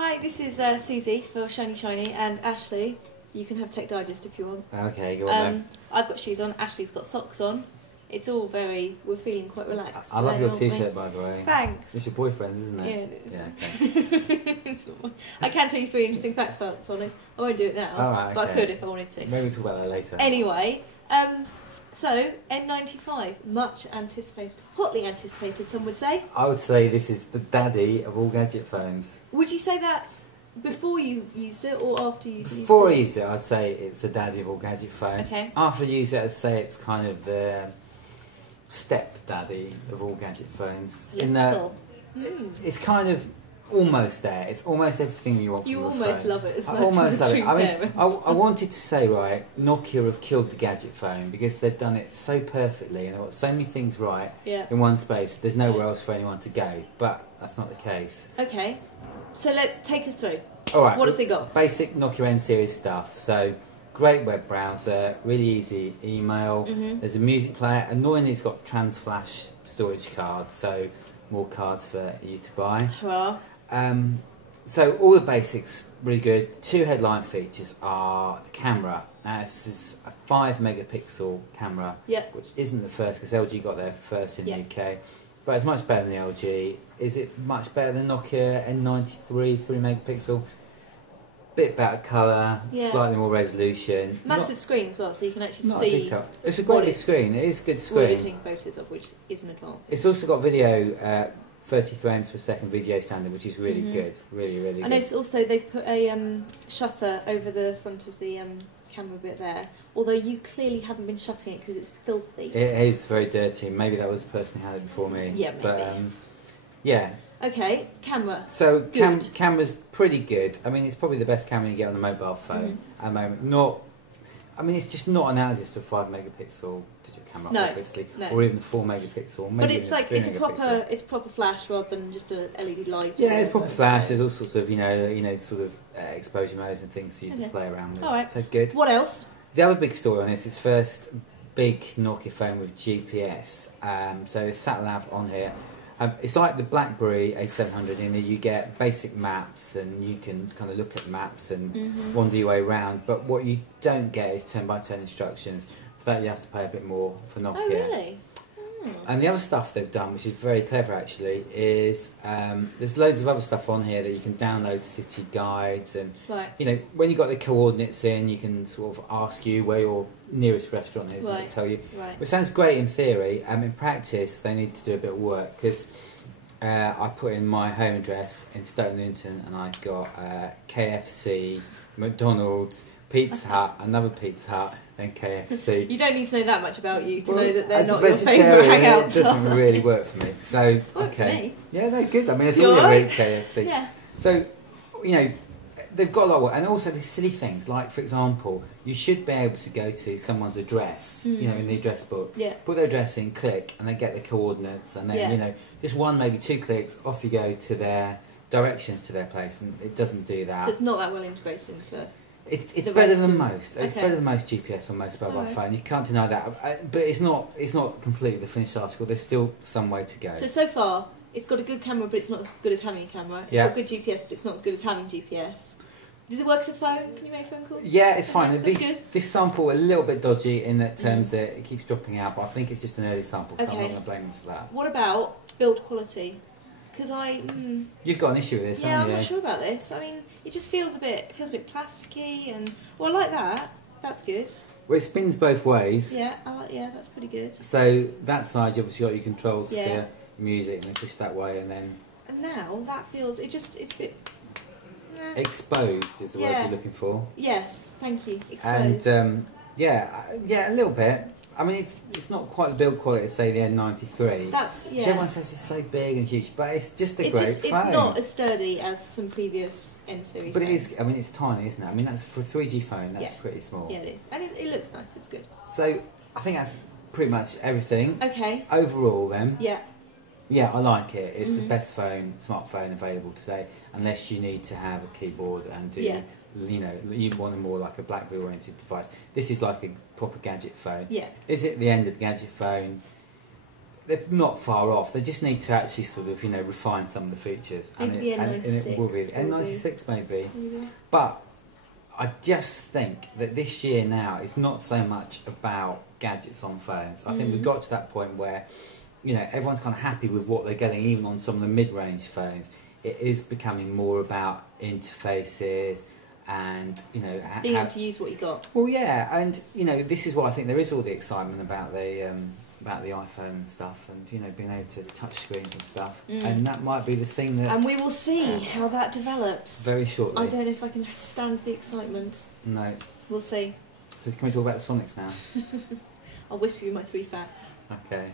Hi, this is Susie for ShinyShiny, and Ashley, you can have Tech Digest if you want. Okay, go on then. I've got shoes on, Ashley's got socks on. It's all we're feeling quite relaxed. I love your t-shirt, by the way. Thanks. It's your boyfriend's, isn't it? Yeah. Okay. I can tell you 3 interesting facts about Sonics. I won't do it now, Alright, but I could if I wanted to. Maybe we'll talk about that later. Anyway, so N95, much anticipated, hotly anticipated, some would say. I would say this is the daddy of all gadget phones. Would you say that before you used it or after you used it? Before I used it, I'd say it's the daddy of all gadget phones. Okay. After I used it, I'd say it's kind of the step-daddy of all gadget phones. Yes, In that it's kind of almost there. It's almost everything you want from a phone. You almost love it as much almost as a love true it. I mean, parent. I wanted to say, right, Nokia have killed the gadget phone because they've done it so perfectly and they've got so many things right in one space. There's nowhere else for anyone to go, but that's not the case. Okay, so let's take us through. All right. What does it got? Basic Nokia N series stuff. So, great web browser, really easy email. There's a music player. Annoyingly, it's got trans flash storage cards, so more cards for you to buy. Hurrah. So all the basics really good. 2 headline features are the camera. This is a 5 megapixel camera, which isn't the first because LG got there first in the UK. But it's much better than the LG. Is it much better than Nokia N95 3 megapixel? Bit better colour, slightly more resolution. Massive screen as well, so you can actually not see. Detail. It's a great big screen. It is a good screen. What you're taking photos of, which is an advantage. It's also got video, 30 frames per second video standard, which is really good. Really, really good. I noticed also they've put a shutter over the front of the camera bit there. Although you clearly haven't been shutting it because it's filthy. It is very dirty. Maybe that was the person who had it before me. Yeah, maybe. But yeah. Okay, camera. So camera's pretty good. I mean, it's probably the best camera you get on a mobile phone at the moment. Not, I mean, it's just not analogous to a 5 megapixel digital camera, obviously, or even a 4 megapixel. Maybe but it's like it's proper flash rather than just a LED light. Yeah, it's proper flash. There's all sorts of sort of exposure modes and things for you to play around with. All right. So good. What else? The other big story on this is first big Nokia phone with GPS. So it's sat nav on here. It's like the BlackBerry A700 in that you get basic maps and you can kind of look at maps and wander your way around. But what you don't get is turn-by-turn instructions. For that you have to pay a bit more for Nokia. Oh, really? And the other stuff they've done, which is very clever actually, is there's loads of other stuff on here that you can download, city guides, and when you've got the coordinates in, you can sort of ask you where your nearest restaurant is and it'll tell you. It sounds great in theory. In practice, they need to do a bit of work because I put in my home address in Stoke-Newington and I got KFC, McDonald's, Pizza Hut, another Pizza Hut, then KFC. You don't need to know that much about you to know that they're as not a your favourite hangouts. It doesn't really work for me. So okay, yeah, they're good. I mean, it's all right. KFC. Yeah. So they've got a lot of work, and also there's silly things like, for example, you should be able to go to someone's address, in the address book, put their address in, click, and they get the coordinates, and then just 1, maybe 2 clicks, off you go to their directions to their place, and it doesn't do that. So it's not that well integrated into. It's better than most. It's better than most GPS on most mobile phone. You can't deny that. But it's not completely the finished article. There's still some way to go. So far, it's got a good camera, but it's not as good as having a camera. It's got good GPS, but it's not as good as having GPS. Does it work as a phone? Can you make phone calls? Yeah, it's fine. That's good. This sample a little bit dodgy in that terms that it keeps dropping out, but I think it's just an early sample, so I'm not going to blame them for that. What about build quality? Because You've got an issue with this, haven't you? I'm not sure about this. I mean, it just feels a bit plasticky, and I like that. That's good. Well, it spins both ways. Yeah, that's pretty good. So that side, you've obviously got your controls for music, and they push that way, and then. And now that feels it's a bit. Exposed is the word you're looking for. Yes, thank you. Exposed. And a little bit. I mean, it's not quite the build quality as, say, the N93. Everyone says it's so big and huge, but it's just a great phone. It's not as sturdy as some previous N series. But it is. I mean, it's tiny, isn't it? I mean, that's for a 3G phone. That's pretty small. Yeah, it is, and it looks nice. It's good. So I think that's pretty much everything. Okay. Overall, then. Yeah. Yeah, I like it. It's the best smartphone available today, unless you need to have a keyboard and do. You want a more like a BlackBerry oriented device. This is like a proper gadget phone. Yeah. Is it the end of the gadget phone? they're not far off. They just need to actually sort of, you know, refine some of the features. Maybe and it will be N96 maybe. But I just think that this year now is not so much about gadgets on phones. I think we've got to that point where, you know, everyone's kind of happy with what they're getting, even on some of the mid-range phones. It is becoming more about interfaces and, you know, being able to use what you got. Well, yeah, and you know, this is why I think there is all the excitement about the iPhone and stuff, and you know, being able to touch screens and stuff, and that might be the thing that. And we will see how that develops very shortly. I don't know if I can stand the excitement. No. We'll see. So can we talk about the Sonics now? I'll whisper you my 3 facts. Okay.